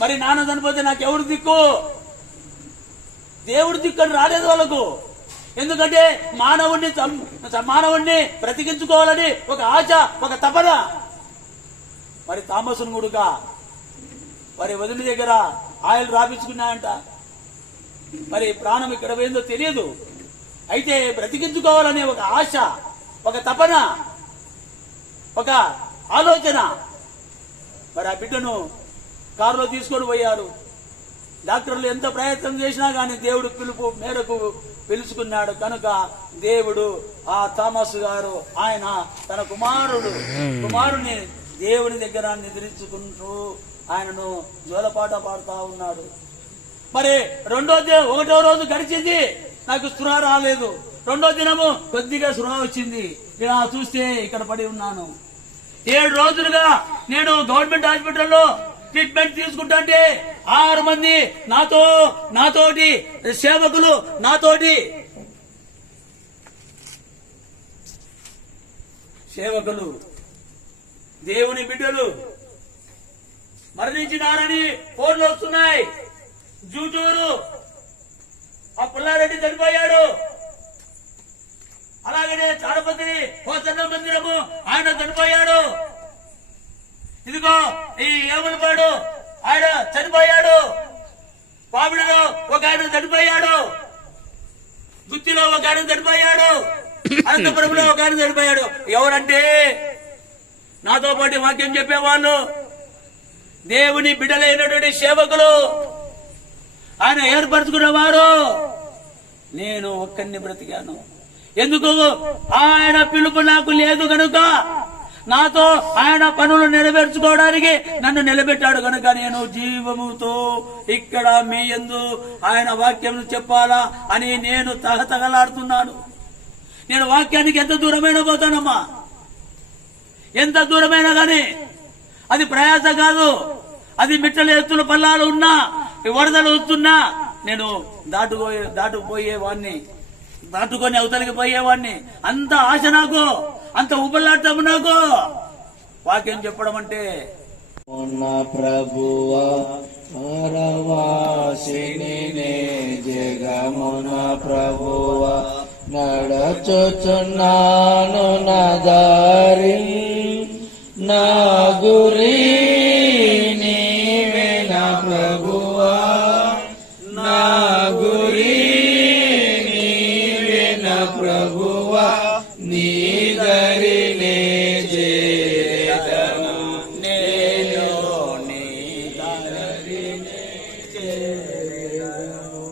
మరి నాన్న చనిపోతే నాకు ఎవరు దిక్కు? దేవుడు దిక్కు అని రాలేదు వాళ్ళకు. ఎందుకంటే మానవుణ్ణి బ్రతికించుకోవాలని ఒక ఆశ, ఒక తపన. మరి తామసును గుడుక మరి వదిలి దగ్గర ఆయిల్ రాపించుకున్నాయంట. మరి ప్రాణం ఇక్కడ పోయిందో తెలియదు. అయితే బ్రతికించుకోవాలనే ఒక ఆశ, ఒక తపన, ఒక ఆలోచన. మరి ఆ బిడ్డను కారులో తీసుకొని పోయారు. డాక్టర్లు ఎంత ప్రయత్నం చేసినా కానీ దేవుడు పిలుపు మేరకు పిలుచుకున్నాడు. కనుక దేవుడు ఆ థామస్ గారు ఆయన తన కుమారుని దేవుని దగ్గర నిద్రించుకుంటూ ఆయనను జోలపాట పాడుతా ఉన్నాడు. మరి ఒకటో రోజు గడిచింది, నాకు స్పృహ రాలేదు. రెండో దినము కొద్దిగా స్పృహ వచ్చింది. ఇలా చూస్తే ఇక్కడ పడి ఉన్నాను. 7 రోజులుగా నేను గవర్నమెంట్ హాస్పిటల్లో ట్రీట్మెంట్ తీసుకుంటే 6 మంది నాతోటి సేవకులు, దేవుని బిడ్డలు మరణించినారని ఫోన్లు వస్తున్నాయి. జూటూరు ఆ పుల్లారెడ్డి చనిపోయాడు. అలాగనే తాడపత్రి హోసన్న మందిరము ఆయన చనిపోయాడు. ఇదిగో ఈ ఏమలపాడు ఆయన చనిపోయాడు. పామిడిలో ఒక ఆయన చనిపోయాడు. గుత్తిలో ఒక ఆయన చనిపోయాడు. అనంతపురంలో ఒక ఆయన చనిపోయాడు. ఎవరంటే నాతో పాటు వాక్యం చెప్పేవాళ్ళు, దేవుని బిడ్డలైనటువంటి సేవకులు, ఆయన ఏర్పరచుకున్నవారు. నేను ఒక్కడిని బ్రతికాను. ఎందుకు? ఆయన పిలుపు నాకు లేదు కనుక, నాతో ఆయన పనులు నెరవేర్చుకోవడానికి నన్ను నిలబెట్టాడు కనుక నేను జీవముతో ఇక్కడ మీ యందు ఆయన వాక్యం చెప్పాలా అని నేను తగతగలాడుతున్నాను. నేను వాక్యానికి ఎంత దూరమైనా పోతానమ్మా, ఎంత దూరమైనా గాని అది ప్రయాస కాదు. అది మిట్టల ఎత్తుల పల్లాలు ఉన్నా, వరదలు వస్తున్నా నేను దాటుకొని అవతలికి పోయేవాడిని. అంత ఆశ నాకు, అంత ఉపలాటం నాకు. వాక్యం చెప్పడం అంటే ప్రభువ పరవాసిని జగమున ప్రభువ నడచుచున్నాను నా దారి, నా గురి నీవే నా ప్రభువా, నా గురి నీవే నా ప్రభువా, నీ దరినే చేరదను నేను, నీ దరినే చేరదను.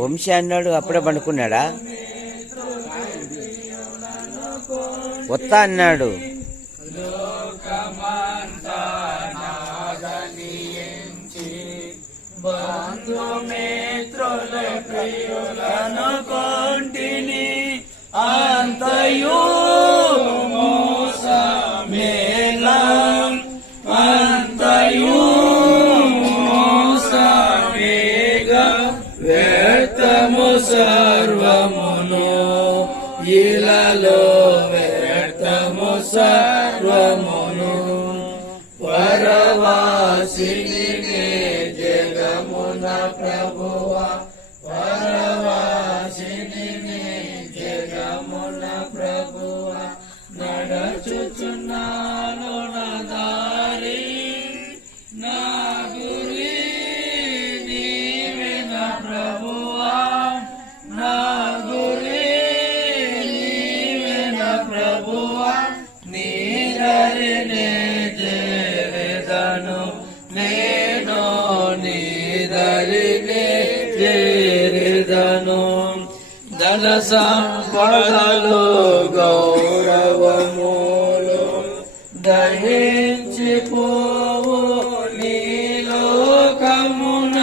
వంశీ అన్నాడు, అప్పుడే పండుకున్నాడా? వస్తా అన్నాడు. బంధుమిత్రుల ప్రియులను కొంటిని అంతయు మోసమేలం, అంతయు మోసమేగం వ్యర్థము సర్వమును ఇలలో వ్యర్థము సర్వమును. పరవాసిని జగమున ప్రభువా, పరవాసిని జగమున ప్రభువా, నడచుచున్నాను నా దారి, నా గురి నీవే నా ప్రభువా, నా గురి నీవే నా ప్రభువా, నీ దరినే చేరదను నేను, నీ దరినే చేరదను. ధన సంపదలు గౌరవములు దహించిపోవు నీ లోకమున,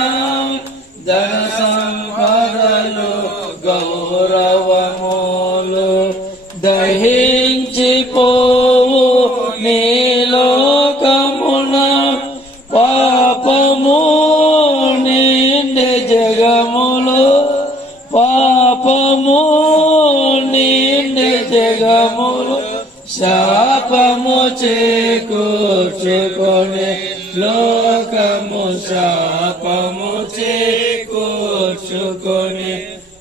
ధన సంపదలు గౌరవములు దహించిపో శాపము చేకూర్చుకొని లోకము శాపము చేకూర్చుకొని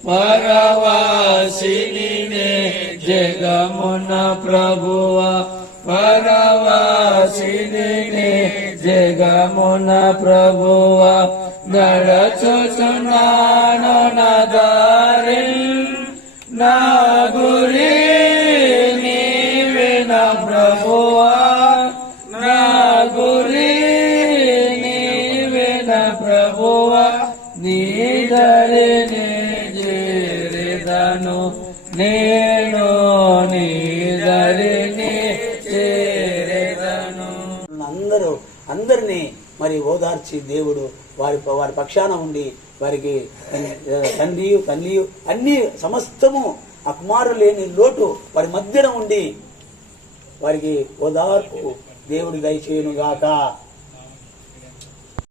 పరవాసిని జగమున ప్రభువా పరవాసిని జగమున ప్రభువా నడచుచున్నాను నా దారి నా గురి నీవే నా ప్రభువా నా గురి నీవే నా ప్రభువా నీ దరిని చేరేదను నేను నీ దరిని చేరేదను. అందరినీ మరి ఓదార్చి దేవుడు వారి పక్షాన ఉండి వారికి తండ్రియు తల్లియు అన్ని సమస్తము ఆ కుమారులు లేని లోటు వారి మధ్యన ఉండి వారికి ఓదార్పు దేవుడి దయచేయును గాక.